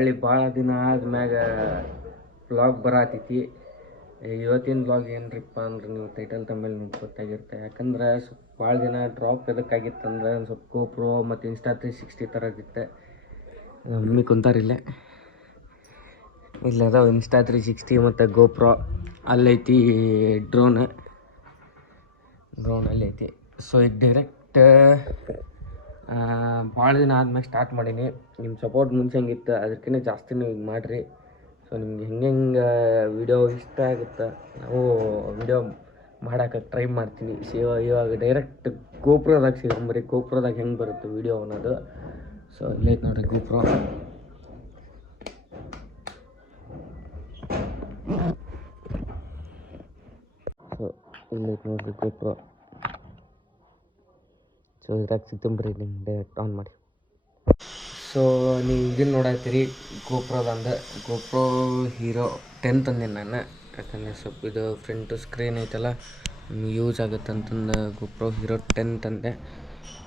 ಹೊಳ್ಳಿ ಭಾಳ ದಿನ ಆದ್ಮ್ಯಾಗ ವ್ಲಾಗ್ ಬರತೈತಿ. ಇವತ್ತಿನ ವ್ಲಾಗ್ ಏನ್ರಿಪ್ಪ ಅಂದ್ರೆ ನೀವು ಟೈಟಲ್ ತಮ್ಮೇಲೆ ನಿಮ್ಗೆ ಗೊತ್ತಾಗಿರುತ್ತೆ. ಯಾಕಂದ್ರೆ ಸ್ವಲ್ಪ ಭಾಳ ದಿನ ಡ್ರಾಪ್ ಎದಕ್ಕಾಗಿತ್ತಂದ್ರೆ ಒಂದು ಸ್ವಲ್ಪ ಗೋಪ್ರೋ ಮತ್ತು ಇನ್ಸ್ಟಾ 360 ಥರದಿತ್ತೆ. ಮಮ್ಮಿ ಕುಂತಾರಿಲ್ಲ, ಇಲ್ಲದ ಇನ್ಸ್ಟಾ 360 ಮತ್ತು ಗೋಪ್ರೋ ಅಲ್ಲೈತಿ. ಡ್ರೋನ್ ಅಲ್ಲೈತಿ. ಸೊ ಈಗ ಡೈರೆಕ್ಟ್ ಭಾಳ ದಿನ ಆದ್ಮೇಲೆ ಸ್ಟಾರ್ಟ್ ಮಾಡೀನಿ. ನಿಮ್ಮ ಸಪೋರ್ಟ್ ಮುಂಚೆ ಹೆಂಗಿತ್ತು ಅದಕ್ಕಿಂತ ಜಾಸ್ತಿ ನೀವು ಈಗ ಮಾಡಿರಿ. ಸೊ ನಿಮ್ಗೆ ಹೆಂಗೆ ವಿಡಿಯೋ ಇಷ್ಟ ಆಗುತ್ತೆ ನಾವು ವಿಡಿಯೋ ಮಾಡೋಕೆ ಟ್ರೈ ಮಾಡ್ತೀನಿ. ಇವಾಗ ಡೈರೆಕ್ಟ್ ಗೋಪ್ರೋದಾಗ ಸಿಗಂಬರಿ, ಗೋಪ್ರೋದಾಗ ಹೆಂಗೆ ಬರುತ್ತೆ ವಿಡಿಯೋ ಅನ್ನೋದು. ಸೊ ಇಲ್ಲೈತೆ ನೋಡಿರಿ ಗೋಪ್ರೋ. ಸೊ ಇಲ್ಲೈತೆ ನೋಡಿರಿ ಗೋಪ್ರೋ. ಸೊ ಇದ್ರಾಗ ಸಿಗ್ತಂಬ್ರಿ, ನಿಮ್ಗೆ ಡೈರೆಕ್ಟ್ ಆನ್ ಮಾಡಿ. ಸೊ ನೀವು ಇದನ್ನು ನೋಡತ್ತೀರಿ ಗೋಪ್ರೋದಂದು ಗೋಪ್ರೋ ಹೀರೋ 10 ತಂದೇನೆ ನಾನು. ಯಾಕಂದರೆ ಸ್ವಲ್ಪ ಇದು ಫ್ರಂಟ್ ಸ್ಕ್ರೀನ್ ಐತಲ್ಲ ನಿಮ್ಗೆ ಯೂಸ್ ಆಗುತ್ತೆ ಅಂತಂದು ಗೋಪ್ರೋ ಹೀರೋ 10 ತಂದೆ.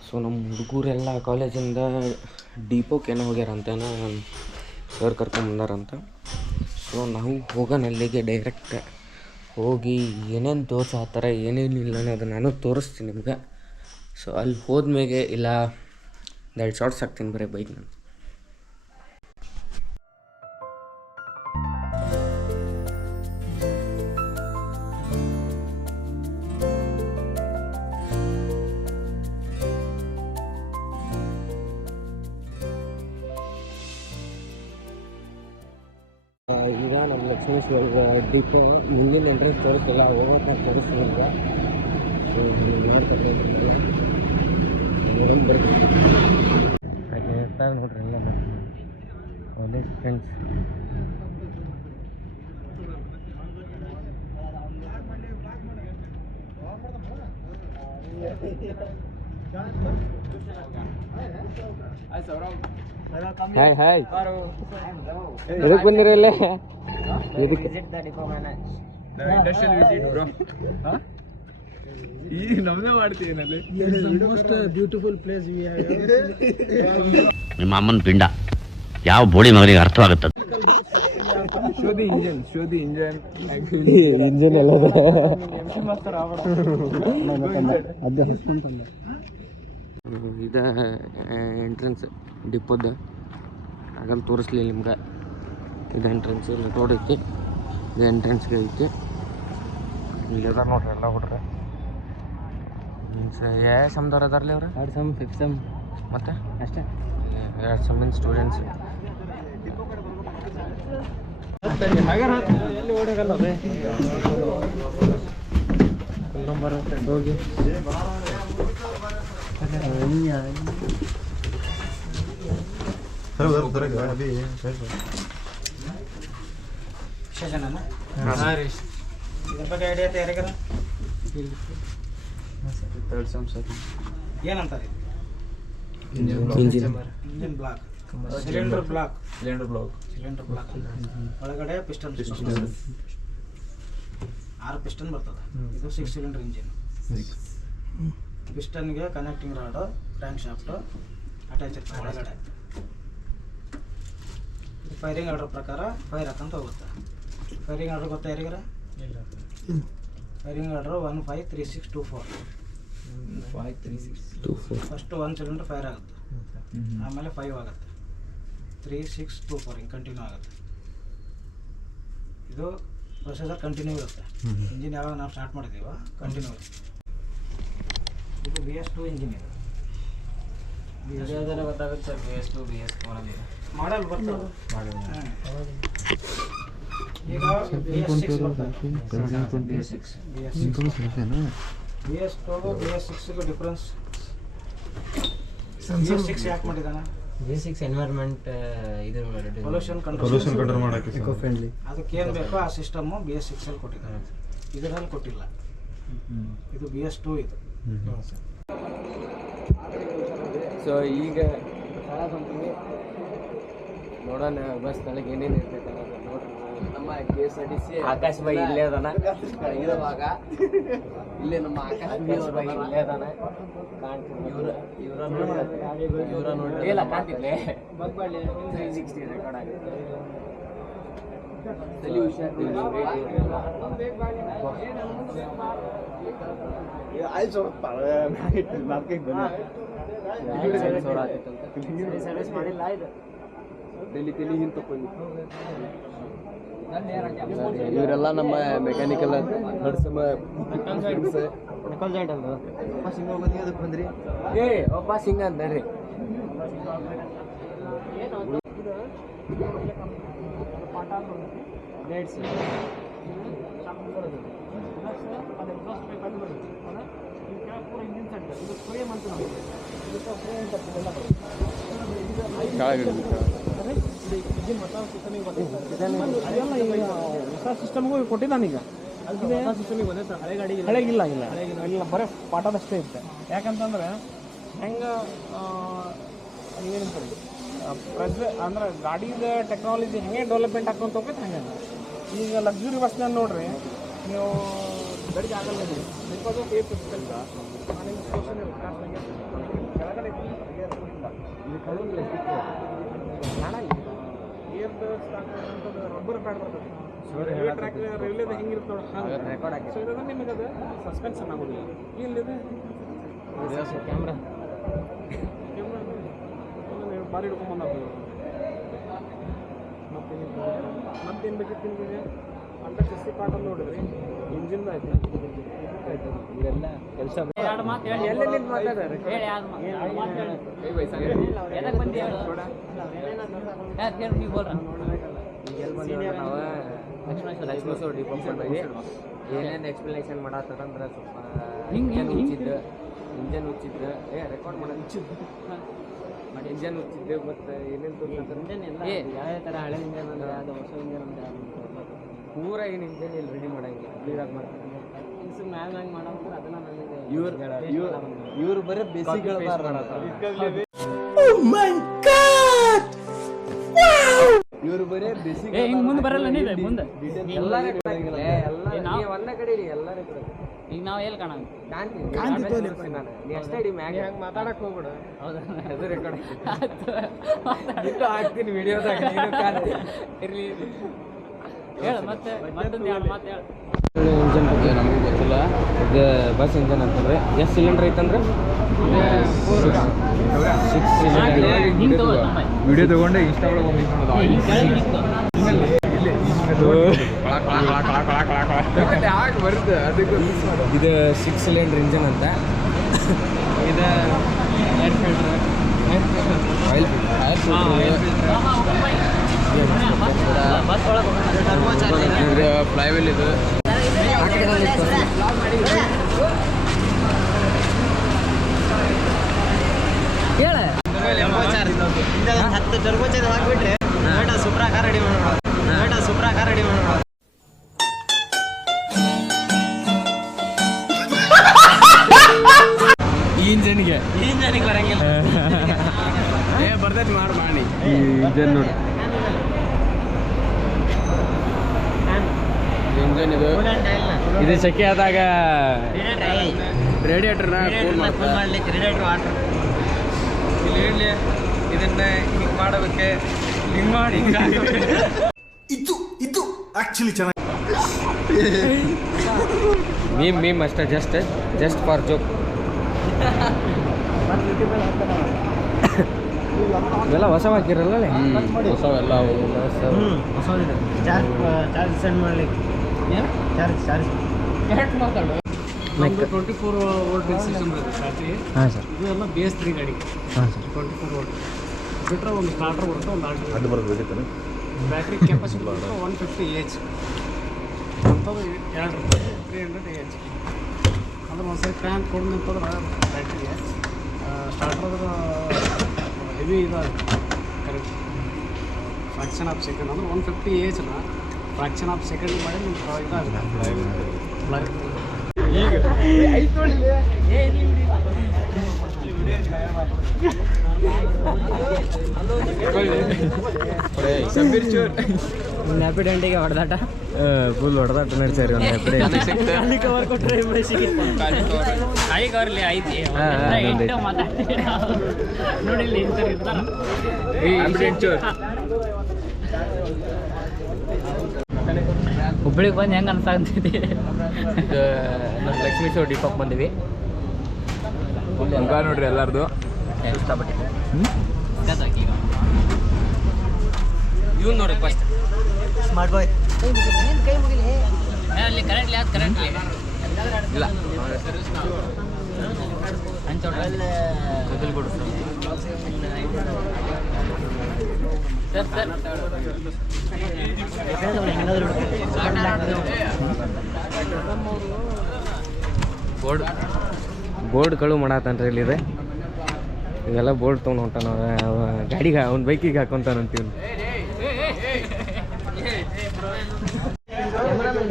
ಸೊ ನಮ್ಮ ಹುಡುಗರೆಲ್ಲ ಕಾಲೇಜಿಂದ ಡಿಪೋಕ್ಕೇನೋ ಹೋಗ್ಯಾರಂತೇನೋ ಸರ್ ಕರ್ಕೊಂಬಂದಾರಂತ. ಸೊ ನಾವು ಹೋಗೋಣ ಅಲ್ಲಿಗೆ ಡೈರೆಕ್ಟ್ ಹೋಗಿ ಏನೇನು ತೋರ್ಸಾತಾರೆ ಏನೇನಿಲ್ಲ ಅನ್ನೋದು ನಾನು ತೋರಿಸ್ತೀನಿ ನಿಮ್ಗೆ. ಸೊ ಅಲ್ಲಿ ಹೋದ್ಮೇಲೆ ಇಲ್ಲ 2 ಶಾರ್ಟ್ಸ್ ಹಾಕ್ತೀನಿ ಬರೀ ಬೈಕ್ ನಾನು. ಈಗ ನಮ್ಮ ಲಕ್ಷ್ಮೇಶ್ವರ ಡಿಪೋ ಮುಂದಿನ ಎಂಟ್ರೆನ್ಸ್ ತೋರಿಸ್ತಿಲ್ಲ, ಹೋಗೋಕೆ ತೋರಿಸ್ತಿಲ್ಲ. ಸೊ ಹಾಗೆ ಇರ್ತಾರೆ ನೋಡ್ರಿ ಎಲ್ಲ ಕಾಲೇಜ್ ಫ್ರೆಂಡ್ಸ್. ಹಾಯ್ ಹಾಯ್, ಎದಕ್ಕೆ ಬಂದಿರಲ್ಲ? Industrial visit bro. ಈಗ ನಮ್ದೇ ಮಾಡ್ತೀವಿ. ಮೋಸ್ಟ್ ಬ್ಯೂಟಿಫುಲ್ ಪ್ಲೇಸ್ ನಿಮ್ಮ ಅಮ್ಮನ ಪಿಂಡ ಯಾವ ಬೋಳಿ ಮಗನಿಗೆ ಅರ್ಥವಾಗುತ್ತೆ. ಶೋಧಿ ಇಂಜನ್ ಇಂಜಿನ್ ಎಲ್ಲ ಇದು ಎಂಟ್ರೆನ್ಸ್ ಡಿಪೋದ. ಆಗಲ್ಲ ತೋರಿಸ್ಲಿಲ್ಲ ನಿಮ್ಗೆ. ಇದು ಎಂಟ್ರೆನ್ಸ್ ಇಲ್ಲಿ ರೋಡ್ ಐತಿ, ಇದು ಎಂಟ್ರೆನ್ಸ್ಗೆ ಐತಿ. ಇಲ್ಲದ ನೋಡ್ರಿ ಎಲ್ಲ ಹುಡ್ರೆ ಮೀನ್ಸ್ ಯಾವ ಸಮ್ದವ್ರು ಅದಾರಲ್ಲ ಅವ್ರು 2 ಸಮ್ 5 ಸಮ್ ಮತ್ತೆ ಅಷ್ಟೇ 2 ಸಮ್ಮಿನ ಸ್ಟೂಡೆಂಟ್ಸ್. ಎಲ್ಲಿ ಓಡೋಗಲ್ಲ ನಂಬರ್ ಹೋಗಿ ಏನಂತಾರೆ ಇಂಜಿನ್ ಬ್ಲಾಕ್, ಸಿಲಿಂಡರ್ ಬ್ಲಾಕ್ ಒಳಗಡೆ ಪಿಸ್ಟನ್ 6 ಪಿಸ್ಟನ್ ಬರ್ತದೆ. ಇದು 6 ಸಿಲಿಂಡರ್ ಇಂಜಿನ್. ಪಿಸ್ಟನ್ಗೆ connecting rod, crank shaft attach ಇರ್ತದೆ ಒಳಗಡೆ. ಫೈರಿಂಗ್ ಆರ್ಡರ್ ಪ್ರಕಾರ ಫೈರ್ ಹಾಕಂತ ಹೋಗುತ್ತೆ. ಫೈರಿಂಗ್ ಆರ್ಡರ್ ಗೊತ್ತಾ ಯಾರಿಗಾರ? Firing order 153624. First 1 cylinder fire ಆಗುತ್ತೆ, ಆಮೇಲೆ 5 ಆಗುತ್ತೆ, 3624 ಹಿಂಗೆ ಕಂಟಿನ್ಯೂ ಆಗುತ್ತೆ. ಇದು ಪ್ರೊಸೆಸರ್ ಕಂಟಿನ್ಯೂ ಇರುತ್ತೆ. ಇಂಜಿನ್ ಯಾವಾಗ ನಾವು ಸ್ಟಾರ್ಟ್ ಮಾಡಿದ್ದೀವ ಕಂಟಿನ್ಯೂ ಇರುತ್ತೆ. ಇದು BS2 ಇಂಜಿನ್. ಇದು ಗೊತ್ತಾಗುತ್ತೆ ಸರ್, BS2 BS4 ಮಾಡಲ್ ಬರ್ತದೆ. ಈಗ BS6 BS6 ಡಿಫ್ರೆನ್ಸ್. BS6 ಯಾಕೆ ಮಾಡಿದಾನ? ಬೇಸಿಕ್ಸ್ ಎನ್ವೈರ್ಮೆಂಟ್ ಇದು ಪೊಲ್ಯೂಷನ್ ಕಂಟ್ರೋಲ್ ಮಾಡೋಕ್ಕೆ ಇಕೋ ಫ್ರೆಂಡ್ಲಿ. ಅದಕ್ಕೆ ಏನು ಬೇಕೋ ಆ ಸಿಸ್ಟಮ್ಮು BS6 ಅಲ್ಲಿ ಕೊಟ್ಟಿದ್ದಾರೆ, ಇದರಲ್ಲಿ ಕೊಟ್ಟಿಲ್ಲ. ಇದು BS2 ಇದು. ಸೊ ಈಗ ನೋಡೋಣ ಬಸ್ ಒಳಗೆ ಏನೇನು ಇರ್ತೈತೆ ಅನ್ನೋದು ನೋಡ್ರಿ. ನಮ್ಮ KSRTC ಆಕಾಶ್ ಬಾಯಿ ಇಲ್ಲೇ ಅದಾನ ಇರುವಾಗ ಇಲ್ಲೇ ನಮ್ಮ ಆಕಾಶ್ ಬಾಯಿ ಇಲ್ಲೇ ಅದಾನ ಕಾಣ್ತೀನಿ. ಇವ್ರ ನೋಡಿ ಇಲ್ಲ ಕಾಣ್ತಿದ್ಲೆ 360 ರೆಕಾರ್ಡ್ ಆಗುತ್ತೆ. ತಲೆ ಹುಷಾರ್ತೀವಿ ಇವರೆಲ್ಲ ನಮ್ಮ ಮೆಕ್ಯಾನಿಕಲ್ ಒಬ್ಬ ಸಿಂಗ ಅಂದ್ರಿ. ಹೊಸ ಸಿಸ್ಟಮ್ಗೂ ಕೊಟ್ಟಿದ್ದಾನೀಗ. ಹಳೆಗಿಲ್ಲ ಇಲ್ಲ ಇಲ್ಲ ಬರೀ ಪಾಠದಷ್ಟೇ ಇರುತ್ತೆ. ಯಾಕಂತಂದ್ರೆ ಹೆಂಗೆ ನೀವೇನಂತಾರೆ ಅಂದ್ರೆ ಗಾಡಿದ ಟೆಕ್ನಾಲಜಿ ಹೆಂಗೆ ಡೆವಲಪ್ಮೆಂಟ್ ಹಾಕೊಂತ ಹೋಗ್ತೈತೆ ಹಂಗೆ. ಈಗ ಲಕ್ಸುರಿ ಬಸ್ನ ನೋಡ್ರಿ ನೀವು ಬೆಳಿಗ್ಗೆ ಆಗಲ್ಲ ಬಿಕಾಸ್ ಆಫ್ ಏರ್ ಕೆಲಸ ಕೆಳಗಡೆ ಏರ್ದು ರಬ್ಬರ್ ಪ್ಯಾಡ್ ಬರ್ತದೆ. ರೈಲ್ವೆ ಟ್ರ್ಯಾಕ್ ರೈಲ್ವೇದ ಹೆಂಗಿರುತ್ತೆ ನೋಡಿ ಹಾಗೆ. ಸೊ ಇರೋದು ನಿಮಗೆ ಅದು ಸಸ್ಪೆನ್ಷನ್ ಆಗೋದಿಲ್ಲ. ಇಲ್ಲಿದೆ ಕ್ಯಾಮ್ರಾ ಬಾರಿ ಹಿಡ್ಕೊಂಬಂದ. ಮತ್ತೇನು ಬೇಕಿತ್ತು ನಿಮಗೆ? ಅಂತ ಚೆಸ್ಟಿ ಪಾರ್ಟಲ್ಲಿ ನೋಡಿದ್ರಿ ಇಂಜಿನ್ ಆಯ್ತು ಇದೆಲ್ಲ ಕೆಲಸ. ಎಲ್ಲೆಲ್ಲಿ ಮಾತಾಡ್ತಾರೆ ಲಕ್ಷ್ಮೇಶ್ವರ ಡಿಪಾರ್ಟ್ಮೆಂಟ್ ಬಗ್ಗೆ ಏನೇನು ಎಕ್ಸ್ಪ್ಲನೇಷನ್ ಮಾಡತ್ತಂದ್ರೆ ಸ್ವಲ್ಪ ಇಂಜನ್ ಹುಚ್ಚಿದ್ದು ರೆಕಾರ್ಡ್ ಮಾಡೋದು ಇಂಜನ್ ಹುಚ್ಚಿದ್ದು ಮತ್ತು ಏನೇನು ತೋರಿಸ್ತಾರೆ ಯಾವ ಥರ ಹಳೆ ಇಂಜನ್ ಅಂದ್ರೆ ಅದು ಹೊಸ ಇಂಜನ್ ಅಂದ್ರೆ ಪೂರ ಏನು ಇಂಜನ್ ಇಲ್ಲಿ ರೆಡಿ ಮಾಡಂಗಿಲ್ಲ ಕ್ಲಿಯರಾಗಿ ಮಾಡ್ತಾರೆ. ಮ್ಯಾಮ್ ಹಂಗೆ ಮಾಡೋದ್ರೆ ಅದನ್ನ ನನಗೆ ಇವ್ರು ಬರೀ ಬೇಸಿಕ್ಗಳು ಇವ್ರು ಬರೀ ಬೇಸಿಕ್ ಮುಂದೆ ಬರಲ್ಲ ಮುಂದೆ ಎಲ್ಲ ಒಂದೇ ಕಡೆ ಎಲ್ಲರೂ ಕಡೆ. ಈಗ ನಾವು ಎಲ್ಲಿ ಕಾಣೋದು ನಾನು ನೀ ಅಷ್ಟೇ ಇಡೀ ಮ್ಯಾಗ ಹಂಗೆ ಮಾತಾಡಕ್ಕೆ ಹೋಗ್ಬಿಡು. ಹೌದಾ? ಅದು ರೆಕಾರ್ಡ್ ಇಟ್ಟು ಹಾಕ್ತೀನಿ ವಿಡಿಯೋದಾಗ ಇರಲಿ. ಹೇಳು ಮತ್ತೆ ಇಂಜನ್ ಬಗ್ಗೆ ನಮಗೂ ಗೊತ್ತಿಲ್ಲ. ಇದು ಬಸ್ ಇಂಜನ್ ಅಂತಂದ್ರೆ ಎಷ್ಟು ಸಿಲಿಂಡರ್ ಐತಂದ್ರೆ 6 ಸಿಲಿಂಡರ್. ವಿಡಿಯೋ ತಗೊಂಡೆ ಇನ್ಸ್ಟಾ ಒಳಗೆ ಬರುತ್ತೆ. ಅದಕ್ಕೆ ಇದು 6 ಸಿಲಿಂಡರ್ ಇಂಜನ್ ಅಂತ. ಇದು ಆಯಿಲ್ ಫ್ಲೈವೀಲ್ ಇದು ಹೇಳ 10 ಟರ್ಬೋಚಾರ್ಜ್ ಹಾಕ್ಬಿಟ್ರೆ ಸೂಪರ್ ಕಾರ್ ರೆಡಿ ಮಾಡೋಣ. ಈ ಇಂಜನ್ಗೆ ಬರಂಗಿಲ್ಲ. ಬರ್ತೈತಿ ಮಾಡಿ ಈ ಇಂಜನ್ ನೋಡಿ. ಇಂಜನ್ ಇದು ಸೆಕೆ ಆದಾಗ ರೇಡಿಯೇಟರ್ನ ಕೂಲ್ ಮಾಡ್ಲಿಕ್ಕೆ ರೇಡಿಯೇಟರ್ ವಾಟರ್ ಇಲ್ಲಿ ಹೇಳಿ ಇದನ್ನ ಹಿಂಗೆ ಮಾಡಬೇಕು. ಹಿಂಗೆ ಮಾಡಿ ಇದು ಆ್ಯಕ್ಚುಲಿ ಚೆನ್ನಾಗಿ ಮೀಮ್ ಅಷ್ಟೇ ಜಸ್ಟ್ ಫಾರ್ ಜೋಕ್. ಇವೆಲ್ಲ ಹೊಸ ಹಾಕಿರಲ್ಲ ಹೊಸವೆಲ್ಲ ಹೊಸದಿದೆ. ಚಾರ್ಜ್ ಸೆಂಡ್ ಮಾಡಲಿಕ್ಕೆ ಚಾರ್ಜ್ ಮಾತಾಡು. 24 ವೋಲ್ಟ್ ಸಿಸ್ಟಮ್ ಬರುತ್ತೆ ಚಾರ್ಜಿಗೆ. ಹಾಂ ಸರ್. ಇದು ಎಲ್ಲ BS3 ಗಾಡಿ. ಹಾಂ ಸರ್. 24 ವೋಲ್ಟ್ ಬಿಟ್ಟರೆ ಒಂದು ಸ್ಟಾರ್ಟರ್ ಬರುತ್ತೆ, ಒಂದು ಆಲ್ಟರ್ ಬರುತ್ತೆ. ಬ್ಯಾಟ್ರಿ ಕೆಪಾಸಿಟಿ 150 AH ಅಂಥದ್ದು 300 AH. ಅಂದ್ರೆ ಒಂದ್ಸರಿ ಕ್ರ್ಯಾಂಕ್ ಕೊಡು ನಿಂತಂದ್ರೆ ಬ್ಯಾಟ್ರಿಗೆ ಸ್ಟಾರ್ಟರ್ ಹೆವಿ ಇದಾಗುತ್ತೆ. ಕರೆಕ್ಟ್ ಫ್ರಾಕ್ಷನ್ ಆಫ್ ಸೆಕೆಂಡ್ ಅಂದ್ರೆ 150 AHನ ಫ್ರಾಕ್ಷನ್ ಆಫ್ ಸೆಕೆಂಡ್ ಮಾಡಿ ನಿಮ್ಗೆ ಇದಾಗುತ್ತೆ. ಈಗ ನ್ಯಾಪಿ ದಂಡಿಗೆ ಹೊಡೆದಾಟ ಫುಲ್ ಹೊಡೆದಾಟ ನಡ್ಸಾರಿ ಒಂದು ಎಪ್ಪಡೆ ಅಲ್ಲಿ ಕವರ್ ಕೊಟ್ಟರೆ ಕಾಯಿ ಕವರ್ಲಿ ಐತಿ ನೋಡಿ ಇಲ್ಲಿ ಇರ್ತಾರ ಹುಬ್ಳಿಗೆ ಬಂದು ಹೆಂಗೆ ಅನ್ಸಾಗ್ತೈತಿ ನಮ್ಮ ಲಕ್ಷ್ಮೀ ಶೋ ಡಿಪಾಕ್ ಬಂದಿವಿ ಮುಖ ನೋಡ್ರಿ ಎಲ್ಲಾರ್ದು ಇಷ್ಟಪಟ್ಟಿದ್ದೆ ಇವ್ನು ನೋಡಿ ಫಸ್ಟ್ ಸ್ಮಾರ್ಟ್ ಬಾಯ್ ಅಲ್ಲಿ ಕರೆಂಟ್ಲಿ ಯಾವ್ದು ಕರೆಂಟ್ಲಿ ಇಲ್ಲ ಕಗಲ್ಗೂಡು ಸರ್ ಸರ್ ಬೋರ್ಡ್ ಕಳು ಮಾಡತ್ತನ್ರಿ ಇಲ್ಲಿದೆ ಇವೆಲ್ಲ ಬೋರ್ಡ್ ತೊಗೊಂಡು ಹೊಂಟಾನ ಗಾಡಿಗೆ ಅವ್ನ ಬೈಕಿಗೆ ಹಾಕೊಂತಾನಂತೀವಿ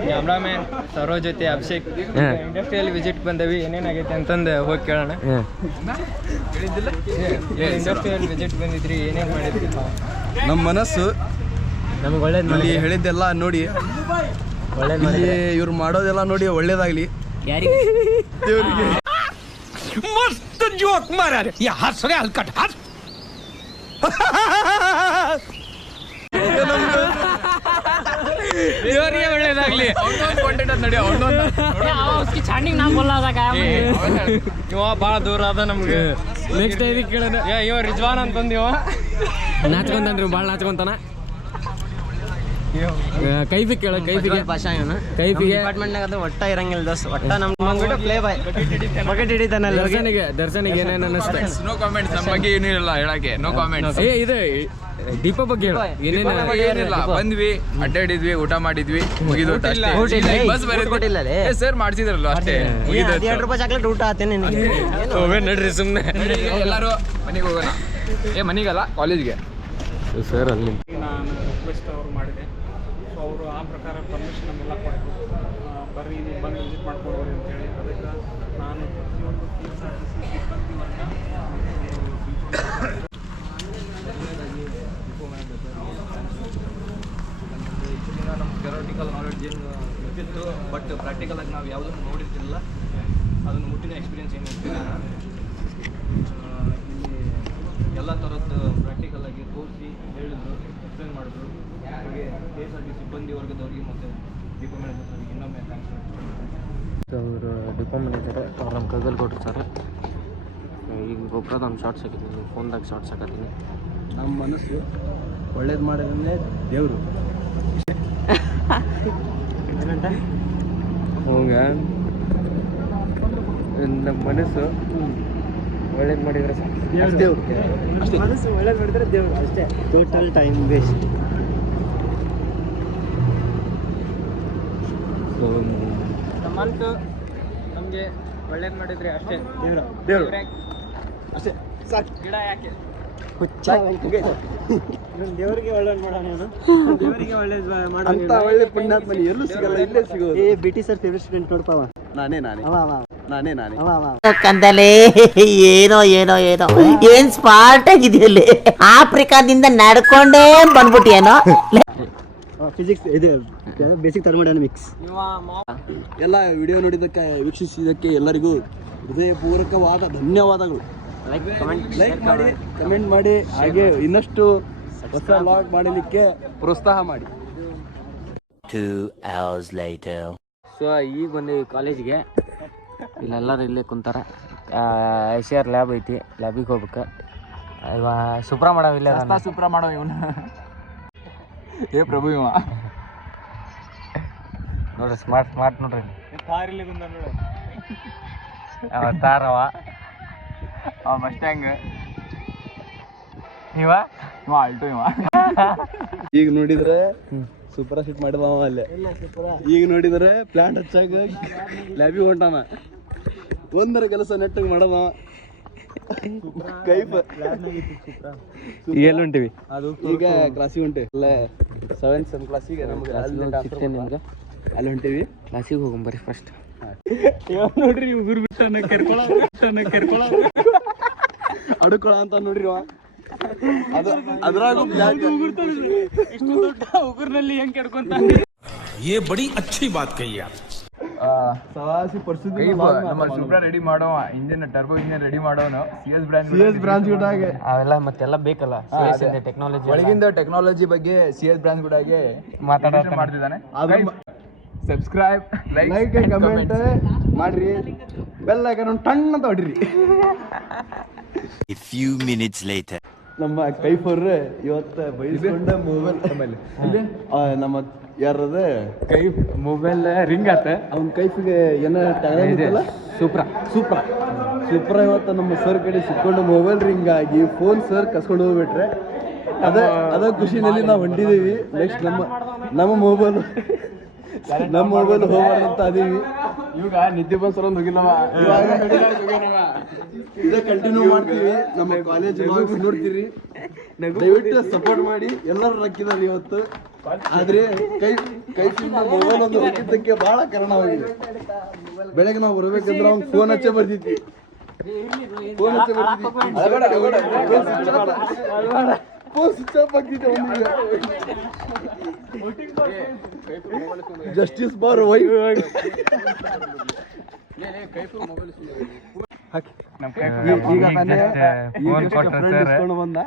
ಕ್ಯಾಮ್ರಾಮ್ಯಾನ್ ಸರೋಜ್ ಜೊತೆ ಅಭಿಷೇಕ್ ಇಂಡಸ್ಟ್ರಿಯಲ್ ವಿಸಿಟ್ ಬಂದವಿ ಏನೇನಾಗೈತೆ ಅಂತಂದು ಹೋಗಿ ಕೇಳೋಣ. ಇಂಡಸ್ಟ್ರಿಯಲ್ ವಿಸಿಟ್ ಬಂದಿದ್ರಿ, ಏನೇನು ಮಾಡಿದ್ರಿ? ನಮ್ಮ ಮನಸ್ಸು ನಮ್ಗೆ ಒಳ್ಳೇದು ಇಲ್ಲಿ ಹೇಳಿದ್ದೆಲ್ಲ ನೋಡಿ, ಇಲ್ಲಿ ಇವ್ರು ಮಾಡೋದೆಲ್ಲ ನೋಡಿ ಒಳ್ಳೇದಾಗ್ಲಿ. ಯಾರಿಗೆ ದೇವರಿಗೆ ಮಸ್ತ್ ಜೋಕ್ ಮಾರ್ಯಾರ, ಹಸ್ರೆ ಅಲ್ಕಟ್ ಹಸ್ ದೇವರಿಗೆ ಒಳ್ಳೇದಾಗ್ಲಿ. ಚಾಂಡಿಂಗ್ ನಾ ಬೋಲಾದಾಗ ಇವ ಭಾಳ ದೂರ ಅದ ನಮ್ಗೆ. ನೆಕ್ಸ್ಟ್ ಇದಕ್ಕೆ ಕೇಳೋಣ. ಇವ ರಿಜ್ವಾನ್ ಅಂತಂದು ಇವ ನಾಚ್ಕೊಂತಾನ್ರಿ, ಭಾಳ ನಾಚ್ಕೊಂತಾನ. ಕೈಫಿ ಕೇಳ, ಕೈಫಿಗೆ ಭಾಷಾ ಇವನು ಕೈಫಿಗೆ ಡಿಪಾರ್ಟ್ಮೆಂಟ್ನಾಗ ಅದು ಒಟ್ಟ ಇರಂಗಿಲ್ಲ ದೋಸ್, ಒಟ್ಟ ನಮ್ಮ ಪ್ಲೇ ಬಾಯ್ ಬಕೆಟ್ ಹಿಡಿತಾನಲ್ಲ. ದರ್ಶನಿಗೆ ಏನೇನು ಅನ್ನಿಸ್ತ? ನೋ ಕಾಮೆಂಟ್ಸ್, ನಮ್ಮ ಬಗ್ಗೆ ಏನೂ ಇಲ್ಲ ಹೇಳಕ್ಕೆ. No comments. ಇದು ದೀಪ ಬಗ್ಗೆ ಹೇಳು. ಏನೇನು ಏನಿಲ್ಲ, ಬಂದ್ವಿ, ಅಡ್ಡಾಡಿದ್ವಿ, ಊಟ ಮಾಡಿದ್ವಿ, ಮುಗಿದು ಬಸ್ ಕೊಟ್ಟಿಲ್ಲಲೇ ಸರ್ ಮಾಡ್ಸಿದ್ರಲ್ಲ ಅಷ್ಟೇ. ₹2 ಚಾಕ್ಲೇಟ್ ಊಟ ಆತೇನೆ ನಿನಗೆ. ನಡ್ರಿ ಸುಮ್ಮನೆ ಎಲ್ಲರೂ ಮನೆಗೆ ಹೋಗೋಣ. ಮನೆಗಲ್ಲ, ಕಾಲೇಜ್ಗೆ. ಸರ್ ಅಲ್ಲಿ ನಾನು ರಿಕ್ವೆಸ್ಟ್ ಅವ್ರು ಮಾಡಿದೆ. ಸೊ ಅವರು ಆ ಪ್ರಕಾರ ಪರ್ಮಿಷನ್ ನಮ್ಮೆಲ್ಲ ಕೊಟ್ಟರು, ಬರ್ರಿ ನೀವು ಬಂದು ವಿಸಿಟ್ ಮಾಡ್ಕೊಡ್ಬೋದು ಅಂತೇಳಿ. ಅದಕ್ಕೆ ನಾನು ಪ್ರತಿಯೊಂದು KSRTC ಸಿಬ್ಬಂದಿವನ್ನು ನಮ್ಮ ಥಿಯರಾಟಿಕಲ್ ನಾಲೆಡ್ಜ್ ಏನು ಇರ್ತಿತ್ತು, ಬಟ್ ಪ್ರಾಕ್ಟಿಕಲಾಗಿ ನಾವು ಯಾವುದನ್ನು ನೋಡಿರ್ತಿಲ್ಲ. ಅದನ್ನು ಮುಟ್ಟಿನ ಎಕ್ಸ್ಪೀರಿಯನ್ಸ್ ಏನು ಇರ್ತಿಲ್ಲ. ಇಲ್ಲಿ ಎಲ್ಲ ಥರದ್ದು ಪ್ರಾಕ್ಟಿಕಲಾಗಿ ತೋರಿಸಿ ಹೇಳಿದ್ರು, ಎಕ್ಸ್ಪ್ಲೇನ್ ಮಾಡಿದ್ರು. ಹಾಗೆ KSRTC ಸಿಬ್ಬಂದಿ ವರ್ಗದವ್ರಿಗೆ ಮತ್ತು ಡಿಪೋ ಮ್ಯಾನೇಜರ್ಗೆ ಇನ್ನೊಮ್ಮೆ ಥ್ಯಾಂಕ್ಸ್. ಅವರು ಡಿಪೋ ಮ್ಯಾನೇಜರ್ ಅವ್ರು ನಮ್ಮ ಕೈಗಲ್ಲಿ ಕೊಟ್ಟರು ಸರ್. ಈಗ ಗೊಬ್ಬರದ ಒಂದು ಶಾರ್ಟ್ಸ್ ಹಾಕಿದ್ದೀನಿ, ಫೋನ್ದಾಗ ಶಾರ್ಟ್ಸ್ ಹಾಕತ್ತೀನಿ. ನಮ್ಮ ಮನಸ್ಸು ಒಳ್ಳೇದು ಮಾಡೋದಂದ್ರೆ ದೇವರು. ಹೌಂಗ ನಮ್ಮ ಮನಸ್ಸು ಒಳ್ಳೇದು ಮಾಡಿದ್ರೆ ದೇವರು ಅಷ್ಟೇ. ಮನಸ್ಸು ಒಳ್ಳೇದು ಮಾಡಿದ್ರೆ ದೇವ್ರು ಅಷ್ಟೇ. Total time waste. ಸೊ ನಮ್ಮಂತೂ ನಮಗೆ ಒಳ್ಳೇದು ಮಾಡಿದ್ರೆ ಅಷ್ಟೇ. ದೇವರು ಅಷ್ಟೇ ಸಾಕು. ಗಿಡ ಯಾಕೆ ದೇವರಿಗೆ ಒಳ್ಳೇದು ಮಾಡೋಣ ಏನು, ದೇವರಿಗೆ ಒಳ್ಳೇದು ಮಾಡೋ ಅಂತ ಒಳ್ಳೆ ಪುಣ್ಯಾತ್ಮನಿ ಎಲ್ಲೂ ಸಿಗಲ್ಲ, ಇಲ್ಲೇ ಸಿಗೋದು. BT ಸರ್ ಫೇವ್ರೆಟ್ ಸ್ಟೂಡೆಂಟ್ ನೋಡ್ಪಾವ. ನಾನೇ ಕಂದಲೆ ಏನೋ ಏನೋ ಏನೋ ಏನ್ ಸ್ಮಾರ್ಟ್ ಆಗಿದೆಯಲ್ಲಿ ಆಫ್ರಿಕಾದಿಂದ ನಡ್ಕೊಂಡೇ ಬಂದ್ಬಿಟ್ಟಿಯೇನೋ. ಫಿಸಿಕ್ಸ್ ಇದು ಬೇಸಿಕ್ ಥರ್ಮೋಡೈನಮಿಕ್ಸ್. ಎಲ್ಲ ವಿಡಿಯೋ ನೋಡಿದ್ದಕ್ಕೆ, ವೀಕ್ಷಿಸಿದ್ದಕ್ಕೆ ಎಲ್ಲರಿಗೂ ಹೃದಯಪೂರ್ವಕವಾದ ಧನ್ಯವಾದಗಳು. ಲೈಕ್ ಮಾಡಿ, ಕಮೆಂಟ್ ಮಾಡಿ, ಹಾಗೆ ಇನ್ನಷ್ಟು ಹೊಸ ಲಾಗ್ ಮಾಡಲಿಕ್ಕೆ ಪ್ರೋತ್ಸಾಹ ಮಾಡಿ. 2 hours later. ಸೊ ಈಗ ಬಂದೀವಿ ಕಾಲೇಜಿಗೆ. ಇಲ್ಲೆಲ್ಲರೂ ಇಲ್ಲೇ ಕುಂತಾರ. ICR ಲ್ಯಾಬ್ ಐತಿ, ಲ್ಯಾಬಿಗೆ ಹೋಗ್ಬೇಕು. ಇವ ಸುಪ್ರ ಮಾಡವ ಇಲ್ಲೇ ಸೂಪ್ರ ಮಾಡೋ ಇವನು. ಏ ಪ್ರಭು ಇವ ನೋಡ್ರಿ, ಸ್ಮಾರ್ಟ್ ನೋಡ್ರಿ. ತಾರಿಲಿ ಬಂದ ನೋಡು. ಅವ ತಾರವ, ಅವ ಮಸ್ಟ್ಯಾಂಗ್, ಇವ ಆಲ್ಟೋ ಇವ. ಈಗ ನೋಡಿದ್ರೆ ಸೂಪರ್ ಶೂಟ್ ಮಾಡಿದ ಅಲ್ಲೇ. ಈಗ ನೋಡಿದ್ರೆ ಪ್ಲಾಂಟ್ ಹಚ್ಚಾಗ ಲ್ಯಾಬಿಗೆ ಹೊಂಟಾನ. ಒಂದರ ಕೆಲಸ ನೆಟ್ಟಗೆ ಮಾಡದ ಕೈಫ್. ಎಲ್ಲಿ ಹೊಂಟಿವಿ? ಈಗ ಕ್ಲಾಸಿಗೆ ಹೊಂಟಿವಿ. ಅಲ್ಲ 7th ಸೆಮ್ ಕ್ಲಾಸಿಗೆ ನಮ್ಗೆ ನಿಮ್ಗೆ ಅಲ್ಲಿ ಹೊಂಟಿವಿ. ಕ್ಲಾಸಿಗೆ ಹೋಗಂಬರ್ರಿ ಫಸ್ಟ್. ನೋಡ್ರಿ ಉಗುರು ಬಿಟ್ಟಾನ, ಕೆರ್ಕೊಳ ಅಡುಕೊಳ ಅಂತ ನೋಡ್ರಿ ಅವ. ಅದ್ರಾಗೂ ಬ್ಲ್ಯಾಕ್ ಇಷ್ಟು ದೊಡ್ಡ ಉಗುರ್ನಲ್ಲಿ ಹೆಂಗ್ ಕೆಡ್ಕೊಂತ ये बड़ी अच्छी बात कही आप. ಸವಾಸಿ ಪರಿಸ್ಥಿತಿ ನಮ್ಮ ಸೂಪ್ರಾ ರೆಡಿ ಮಾಡೋ ಇಂಜಿನ್ ಟರ್ಬೋ ಇಂಜಿನ್ ರೆಡಿ ಮಾಡೋನು CS ಬ್ರಾಂಚ್ ಗುಡಾಗೆ ಅವೆಲ್ಲ ಮತ್ತೆಲ್ಲ ಬೇಕಲ್ಲ ಟೆಕ್ನಾಲಜಿ ಒಳಗಿಂದ ಟೆಕ್ನಾಲಜಿ ಬಗ್ಗೆ CS ಬ್ರಾಂಚ್ ಗುಡಾಗೆ ಮಾಡ್ತಿದ್ದಾನೆ. ಸಬ್ಸ್ಕ್ರೈಬ್ ಲೈಕ್ ಕಮೆಂಟ್ ಮಾಡ್ರಿ, ಬೆಲ್ ಐಕಾನ್ ಟಣ್ ಅಂತ ಹೊಡ್ರಿ. A few minutes later. ನಮ್ಮ ಕೈಫೋರ್ರೆ ಇವತ್ತು ಬೈಸ್ಕೊಂಡ ಮೊಬೈಲ್ ನಮ್ಮ ಯಾರದ ಕೈ ಮೊಬೈಲ್ ರಿಂಗ್ ಆತ ಅವ್ನ ಕೈಫಿಗೆ ಏನ ಸೂಪ್ರ ಇವತ್ತು ನಮ್ಮ ಸರ್ ಕಡೆ ಸಿಕ್ಕೊಂಡು ಮೊಬೈಲ್ ರಿಂಗ್ ಆಗಿ ಫೋನ್ ಸರ್ ಕಸ್ಕೊಂಡು ಹೋಗ್ಬಿಟ್ರೆ ಅದ ಖುಷಿನಲ್ಲಿ ನಾವು ಹೊಂಟಿದೀವಿ. ನೆಕ್ಸ್ಟ್ ನಮ್ಮ ಮೊಬೈಲ್ ಹೋಗ್ಬಾರ್ದಂತ ಅದೀವಿ. ಇವಾಗ ನಿದ್ದೆ ಬಸ್ ಹೋಗಿಲ್ಲವ, ಇದೇ ಕಂಟಿನ್ಯೂ ಮಾಡ್ತೀವಿ. ನಮ್ಮ ಕಾಲೇಜ್ ನೋಡ್ತೀರಿ, ದಯವಿಟ್ಟು ಸಪೋರ್ಟ್ ಮಾಡಿ. ಎಲ್ಲರೂ ರಕ್ಕಿದ್ದಾರೆ ಇವತ್ತು, ಆದ್ರೆ ಕೈಫಿಂದ ಮೊಬೈಲ್ ಒಂದು ಹೋಗಿದ್ದಕ್ಕೆ ಬಹಳ ಕಾರಣವಾಗಿದೆ. ಬೆಳಗ್ಗೆ ನಾವು ಬರ್ಬೇಕಂದ್ರೆ ಅವ್ನು ಫೋನ್ ಹಚ್ಚೇ ಬರ್ತಿದ್ವಿ. ಫೋನ್ ಸ್ವಿಚ್ ಆಫ್ ಆಗ್ತಿದ್ದೆ. ಜಸ್ಟಿಸ್ ಫಾರ್ ವೈಫ್ ಈಗ ಇಸ್ಕೊಂಡು ಬಂದ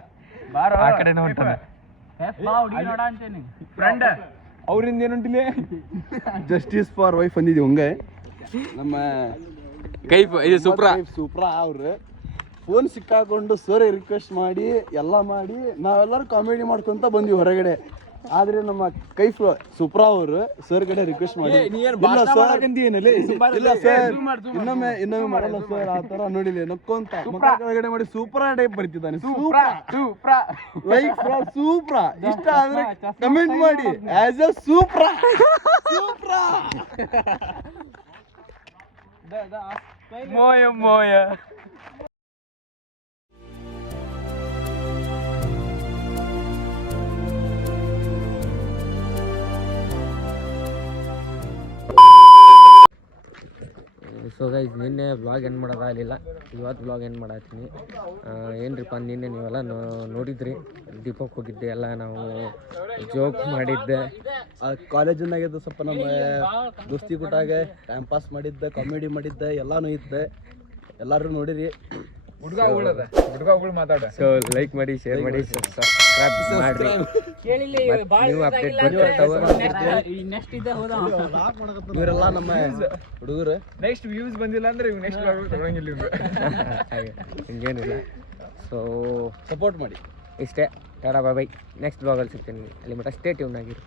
ಅವ್ರಿಂದ ಏನುಂಟಿಲ್ಲ. ಜಸ್ಟಿಸ್ ಫಾರ್ ವೈಫ್ ಅಂದಿದ್ವಿ ಹಂಗೆ. ನಮ್ಮ ಇದು ಸೂಪ್ರಾ ಅವ್ರು ಫೋನ್ ಸಿಕ್ಕಾಕೊಂಡು ಸರ್ ರಿಕ್ವೆಸ್ಟ್ ಮಾಡಿ ಎಲ್ಲ ಮಾಡಿ ನಾವೆಲ್ಲರೂ ಕಾಮಿಡಿ ಮಾಡ್ಕೊಂತ ಬಂದ್ವಿ ಹೊರಗಡೆ. ಆದ್ರೆ ನಮ್ಮ ಕೈಫ್ ಸುಪ್ರಾ ಅವರು ಸರ್ ಕಡೆ ರಿಕ್ವೆಸ್ಟ್ ಮಾಡಿ, ಇಲ್ಲ ಸರ್ ಇನ್ನೊಮ್ಮೆ ಮಾಡಲ್ಲ ಸರ್ ಆ ತರ ನೋಡಿಲ್ಲ ನಕ್ಕೊಂತ ಹೊರಗಡೆ ಮಾಡಿ ಸೂಪ್ರಾ ಟೈಪ್ ಬರ್ತಿದ್ದಾನೆ. ಲೈಕ್ ಫ್ರಾಮ್ ಸೂಪ್ರಾ ಇಷ್ಟ ಆದ್ರೆ ಕಮೆಂಟ್ ಮಾಡಿ ಆಸ್ ಎ ಸೂಪ್ರಾ. ಮೋಯ ಸೊ ಗೈಸ್, ನಿನ್ನೆ ವ್ಲಾಗ್ ಎಂಡ್ ಮಾಡೋದಾಗಲಿಲ್ಲ, ಇವತ್ತು ವ್ಲಾಗ್ ಎಂಡ್ ಮಾಡತ್ತೀನಿ. ಏನ್ರಿಪ್ಪ, ನಿನ್ನೆ ನೀವೆಲ್ಲ ನೋಡಿದ್ರಿ, ದೀಪಕ್ಕೆ ಹೋಗಿದ್ದೆ, ಎಲ್ಲ ನಾವು ಜೋಕ್ ಮಾಡಿದ್ದೆ. ಕಾಲೇಜಿನಾಗಿದ್ದು ಸ್ವಲ್ಪ ನಮ್ಮ ದೋಸ್ತಿ ಕೂಟಾಗೆ ಟೈಮ್ ಪಾಸ್ ಮಾಡಿದ್ದೆ, ಕಾಮಿಡಿ ಮಾಡಿದ್ದೆ, ಎಲ್ಲಾನು ಇದ್ದೆ. ಎಲ್ಲರೂ ನೋಡಿರಿ. ಹುಡುಗಗಳು ಮಾತಾಡ. ಸೊ ಲೈಕ್ ಮಾಡಿ, ಶೇರ್ ಮಾಡಿ, ಸಬ್ಸ್ಕ್ರೈಬ್ ಮಾಡಿ. ನೀವು ಅಪ್ಡೇಟ್ ಇವರೆಲ್ಲ ನಮ್ಮ ಹುಡುಗರು. ನೆಕ್ಸ್ಟ್ ವ್ಯೂಸ್ ಬಂದಿಲ್ಲ ಅಂದ್ರೆ ನೆಕ್ಸ್ಟ್ ತಗೊಳಂಗಿಲ್ಲ ಇವ್ರು. ಹಿಂಗೇನಿಲ್ಲ. ಸೊ ಸಪೋರ್ಟ್ ಮಾಡಿ. ಇಷ್ಟೇ. ಟಾಟಾ ಬಾಯ್. ನೆಕ್ಸ್ಟ್ ಬ್ಲಾಗಲ್ಲಿ ಸಿಗ್ತೀನಿ. ಅಲ್ಲಿ ಮಟ್ಟ ಸ್ಟೇ ಟ್ಯೂನ್ ಆಗಿರಿ.